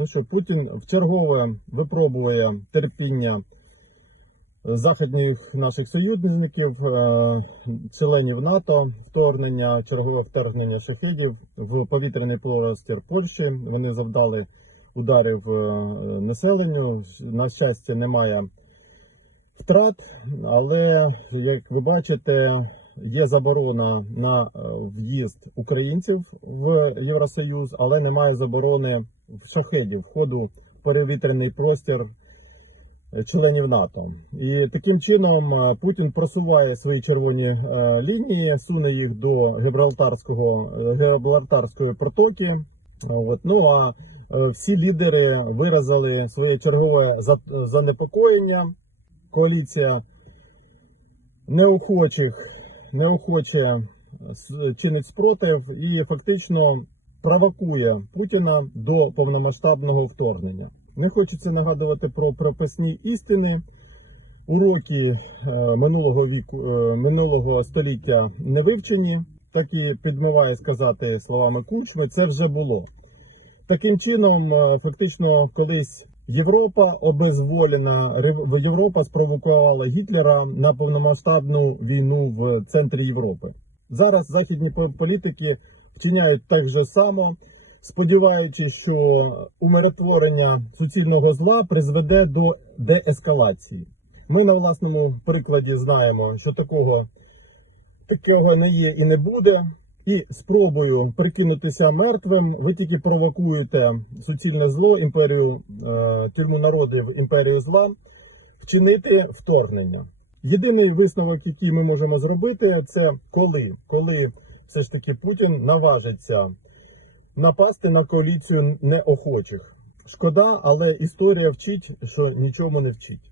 Ну що, Путін вчергове випробує терпіння західних наших союзників, е, членів НАТО, вторгнення, чергове вторгнення шахедів в повітряний простір Польщі. Вони завдали ударів е, населенню. На щастя, немає втрат, але як ви бачите, є заборона на е, в'їзд українців в Євросоюз, але немає заборони шахедів входу в перевітряний простір е, членів НАТО. І таким чином е, Путін просуває свої червоні лінії, суне їх до Гібралтарського Гібралтарської протоки. От. Ну а всі лідери виразили своє чергове занепокоєння. Коаліція неохочих, неохоче чинить спротив і фактично провокує Путіна до повномасштабного вторгнення. Не хочеться нагадувати про прописні істини. Уроки е, минулого віку е, минулого століття не вивчені, так і підмиває сказати словами кучми. Це вже було. Таким чином, е, фактично, колись Європа обезволена, Європа спровокувала Гітлера на повномасштабну війну в центрі Європи. Зараз західні політики вчиняють так же само, сподіваючись, що умиротворення суцільного зла призведе до деескалації. Ми на власному прикладі знаємо, що такого, такого не є і не буде. І спробою прикинутися мертвим, ви тільки провокуєте суцільне зло, імперію е, тюрму народів, імперію зла, вчинити вторгнення. Єдиний висновок, який ми можемо зробити, це коли, коли все ж таки Путін наважиться напасти на коаліцію неохочих. Шкода, але історія вчить, що нічому не вчить.